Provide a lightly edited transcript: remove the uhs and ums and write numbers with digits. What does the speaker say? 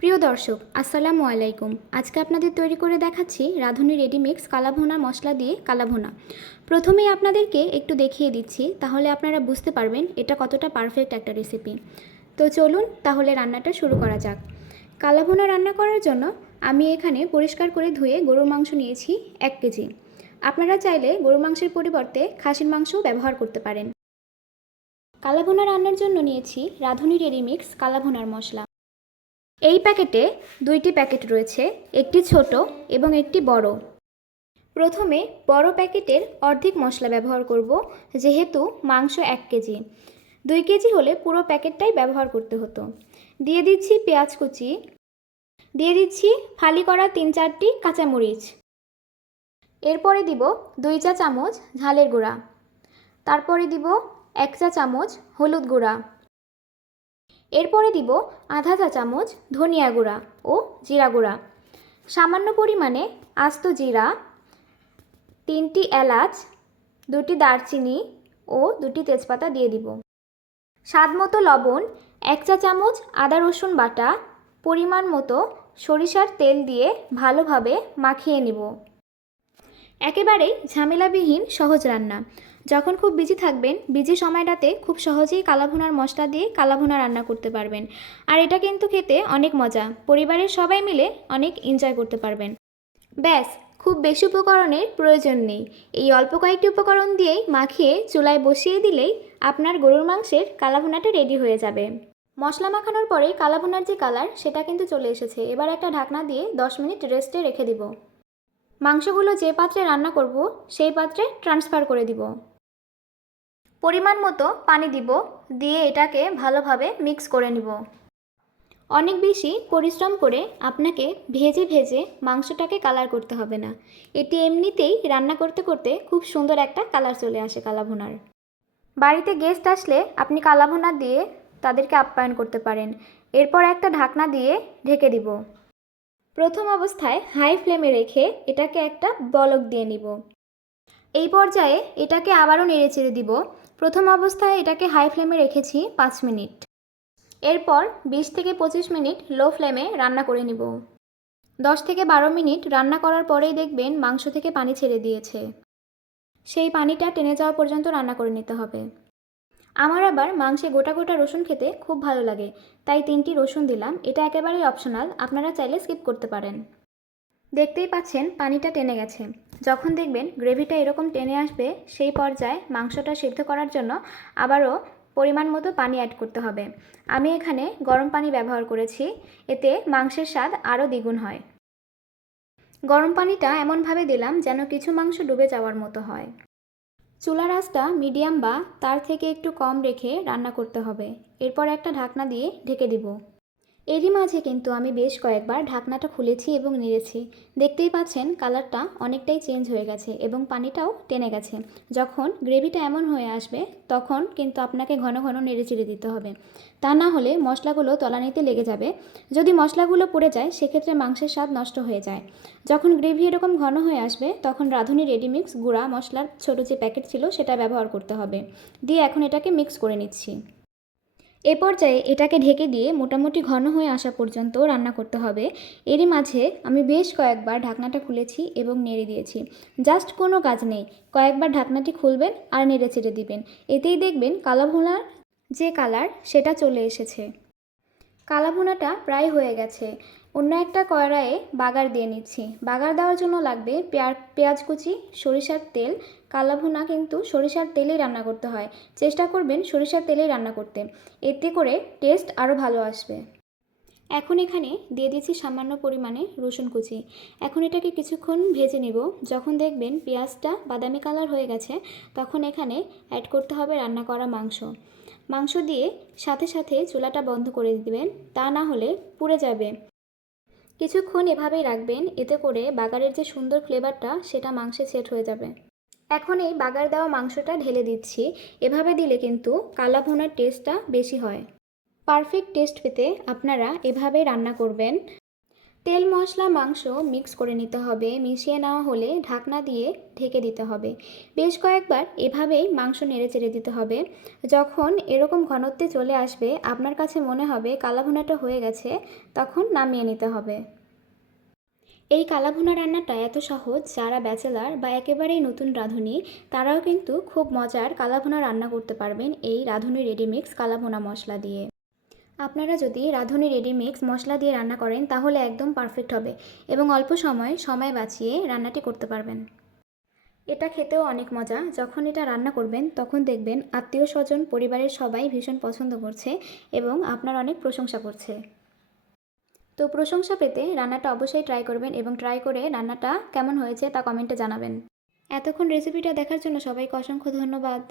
প্রিয় দর্শক, আসসালামু আলাইকুম। আজকে আপনাদের তৈরি করে দেখাচ্ছি রাঁধুনি রেডিমিক্স কালাভুনা মশলা দিয়ে কালাভুনা। প্রথমেই আপনাদেরকে একটু দেখিয়ে দিচ্ছি, তাহলে আপনারা বুঝতে পারবেন এটা কতটা পারফেক্ট একটা রেসিপি। তো চলুন তাহলে রান্নাটা শুরু করা যাক। কালাভুনা রান্না করার জন্য আমি এখানে পরিষ্কার করে ধুয়ে গরুর মাংস নিয়েছি 1 কেজি। আপনারা চাইলে গরুর মাংসের পরিবর্তে খাসির মাংসও ব্যবহার করতে পারেন। কালাভুনা রান্নার জন্য নিয়েছি রাঁধুনি রেডিমিক্স কালাভুনার মশলা। এই প্যাকেটে 2টি প্যাকেট রয়েছে, একটি ছোট এবং একটি বড়। প্রথমে বড় প্যাকেটের অর্ধেক মশলা ব্যবহার করব, যেহেতু মাংস 1 কেজি। 2 কেজি হলে পুরো প্যাকেটটাই ব্যবহার করতে হতো। দিয়ে দিচ্ছি পেঁয়াজ কুচি, দিয়ে দিচ্ছি ফালি করা 3-4টি কাঁচামরিচ। এরপরে দিব 2 চা চামচ ঝালের গুঁড়া, তারপরে দিব 1 চা চামচ হলুদ গুঁড়া, এরপরে দিব আধা চা চামচ ধনিয়া গুঁড়া ও জিরা গুঁড়া, সামান্য পরিমাণে আস্ত জিরা, 3টি এলাচ, 2টি দারচিনি ও 2টি তেজপাতা দিয়ে দিব। স্বাদ মতো লবণ, 1 চা চামচ আদা রসুন বাটা, পরিমাণ মতো সরিষার তেল দিয়ে ভালোভাবে মাখিয়ে নিব। একেবারেই ঝামেলাবিহীন সহজ রান্না। যখন খুব বিজি থাকবেন, বিজি সময়টাতে খুব সহজেই কালাভুনার মশলা দিয়ে কালাভুনা রান্না করতে পারবেন। আর এটা কিন্তু খেতে অনেক মজা, পরিবারের সবাই মিলে অনেক এনজয় করতে পারবেন। ব্যাস, খুব বেশি উপকরণের প্রয়োজন নেই। এই অল্প কয়েকটি উপকরণ দিয়েই মাখিয়ে চুলায় বসিয়ে দিলেই আপনার গরুর মাংসের কালাভুনাটা রেডি হয়ে যাবে। মশলা মাখানোর পরেই কালাভুনার যে কালার, সেটা কিন্তু চলে এসেছে। এবার একটা ঢাকনা দিয়ে 10 মিনিট রেস্টে রেখে দিব। মাংসগুলো যে পাত্রে রান্না করব সেই পাত্রে ট্রান্সফার করে দিব। পরিমাণ মতো পানি দিব, দিয়ে এটাকে ভালোভাবে মিক্স করে নিব। অনেক বেশি পরিশ্রম করে আপনাকে ভেজে ভেজে মাংসটাকে কালার করতে হবে না। এটি এমনিতেই রান্না করতে করতে খুব সুন্দর একটা কালার চলে আসে কালাভুনার। বাড়িতে গেস্ট আসলে আপনি কালাভুনা দিয়ে তাদেরকে আপ্যায়ন করতে পারেন। এরপর একটা ঢাকনা দিয়ে ঢেকে দিব। প্রথম অবস্থায় হাই ফ্লেমে রেখে এটাকে একটা বলক দিয়ে নিব। এই পর্যায়ে এটাকে আবারও নেড়েচেড়ে দিব। প্রথম অবস্থায় এটাকে হাই ফ্লেমে রেখেছি 5 মিনিট। এরপর 20 থেকে 25 মিনিট লো ফ্লেমে রান্না করে নিব। 10 থেকে 12 মিনিট রান্না করার পরেই দেখবেন মাংস থেকে পানি ছেড়ে দিয়েছে। সেই পানিটা টেনে যাওয়া পর্যন্ত রান্না করে নিতে হবে। আমার আবার মাংসে গোটা গোটা রসুন খেতে খুব ভালো লাগে, তাই 3টি রসুন দিলাম। এটা একেবারেই অপশনাল, আপনারা চাইলে স্কিপ করতে পারেন। দেখতেই পাচ্ছেন পানিটা টেনে গেছে। যখন দেখবেন গ্রেভিটা এরকম টেনে আসবে, সেই পর্যায়ে মাংসটা সিদ্ধ করার জন্য আবারও পরিমাণ মতো পানি অ্যাড করতে হবে। আমি এখানে গরম পানি ব্যবহার করেছি, এতে মাংসের স্বাদ আরও দ্বিগুণ হয়। গরম পানিটা এমনভাবে দিলাম যেন কিছু মাংস ডুবে যাওয়ার মতো হয়। চুলার আঁচটা মিডিয়াম বা তার থেকে একটু কম রেখে রান্না করতে হবে। এরপর একটা ঢাকনা দিয়ে ঢেকে দিব। এরই মাঝে কিন্তু আমি বেশ কয়েকবার ঢাকনাটা খুলেছি এবং নেড়েছি। দেখতেই পাচ্ছেন কালারটা অনেকটাই চেঞ্জ হয়ে গেছে এবং পানিটাও টেনে গেছে। যখন গ্রেভিটা এমন হয়ে আসবে, তখন কিন্তু আপনাকে ঘন ঘন নেড়েচেড়ে দিতে হবে। তা না হলে মশলাগুলো তলানিতে লেগে যাবে। যদি মশলাগুলো পুড়ে যায়, সেক্ষেত্রে মাংসের স্বাদ নষ্ট হয়ে যায়। যখন গ্রেভি এরকম ঘন হয়ে আসবে, তখন রাঁধুনি রেডিমিক্স গুঁড়া মশলার ছোটো যে প্যাকেট ছিল সেটা ব্যবহার করতে হবে। দিয়ে এখন এটাকে মিক্স করে নিচ্ছি। এ পর্যায়ে এটাকে ঢেকে দিয়ে মোটামুটি ঘন হয়ে আসা পর্যন্ত রান্না করতে হবে। এরই মাঝে আমি বেশ কয়েকবার ঢাকনাটা খুলেছি এবং নেড়ে দিয়েছি। জাস্ট কোনো কাজ নেই, কয়েকবার ঢাকনাটি খুলবেন আর নেড়ে চেড়ে দিবেন। এতেই দেখবেন কালাভুনার যে কালার সেটা চলে এসেছে। কালাভুনাটা প্রায় হয়ে গেছে। অন্য একটা কড়াইয়ে বাগার দিয়ে নিচ্ছি। বাগার দেওয়ার জন্য লাগবে পেঁয়াজ কুচি, সরিষার তেল। কালাভুনা কিন্তু সরিষার তেলেই রান্না করতে হয়। চেষ্টা করবেন সরিষার তেলেই রান্না করতে, এতে করে টেস্ট আরও ভালো আসবে। এখন এখানে দিয়ে দিচ্ছি সামান্য পরিমাণে রসুন কুচি। এখন এটাকে কিছুক্ষণ ভেজে নেব। যখন দেখবেন পেঁয়াজটা বাদামি কালার হয়ে গেছে, তখন এখানে অ্যাড করতে হবে রান্না করা মাংস। মাংস দিয়ে সাথে সাথে চুলাটা বন্ধ করে দিবেন, তা না হলে পুড়ে যাবে। কিছুক্ষণ এভাবেই রাখবেন, এতে করে বাগারের যে সুন্দর ফ্লেভারটা সেটা মাংসে সেট হয়ে যাবে। এখন এই বাগার দেওয়া মাংসটা ঢেলে দিচ্ছি। এভাবে দিলে কিন্তু কালাভুনার টেস্টটা বেশি হয়। পারফেক্ট টেস্ট পেতে আপনারা এভাবেই রান্না করবেন। তেল মশলা মাংস মিক্স করে নিতে হবে, মিশিয়ে নেওয়া হলে ঢাকনা দিয়ে ঢেকে দিতে হবে। বেশ কয়েকবার এভাবেই মাংস নেড়ে চেড়ে দিতে হবে। যখন এরকম ঘনত্বে চলে আসবে, আপনার কাছে মনে হবে কালাভুনাটা হয়ে গেছে, তখন নামিয়ে নিতে হবে। এই কালাভুনা রান্নাটা এত সহজ, যারা ব্যাচেলার বা একেবারেই নতুন রাঁধুনি তারাও কিন্তু খুব মজার কালাভুনা রান্না করতে পারবেন এই রাঁধুনি রেডিমিক্স কালাভুনা মশলা দিয়ে। আপনারা যদি রাঁধুনি রেডিমিক্স মশলা দিয়ে রান্না করেন তাহলে একদম পারফেক্ট হবে এবং অল্প সময় বাঁচিয়ে রান্নাটি করতে পারবেন। এটা খেতেও অনেক মজা। যখন এটা রান্না করবেন তখন দেখবেন আত্মীয় স্বজন পরিবারের সবাই ভীষণ পছন্দ করছে এবং আপনার অনেক প্রশংসা করছে। তো প্রশংসা পেতে রান্নাটা অবশ্যই ট্রাই করবেন এবং ট্রাই করে রান্নাটা কেমন হয়েছে তা কমেন্টে জানাবেন। এতক্ষণ রেসিপিটা দেখার জন্য সবাইকে অসংখ্য ধন্যবাদ।